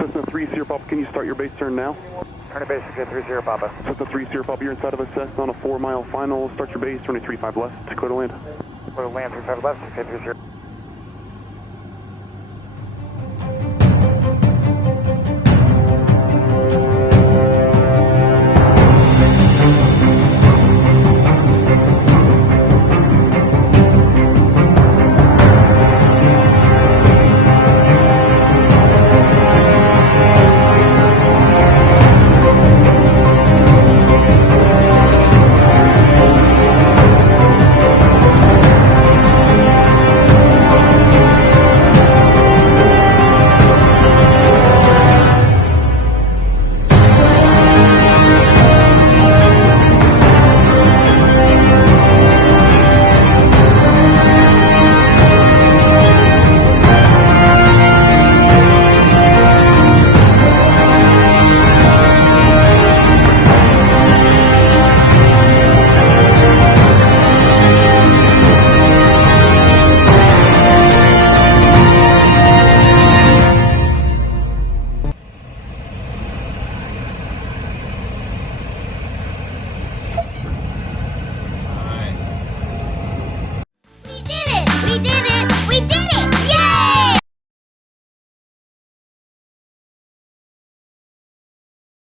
Cessna 3 Sierra Papa, can you start your base turn now? Turn to base, okay, 3 Sierra Papa. Cessna 3 Sierra Papa, you're inside of a Cessna on a 4-mile final. Start your base, turning 35 left, Dakota land. Dakota land, 35 left, okay, 3 Sierra.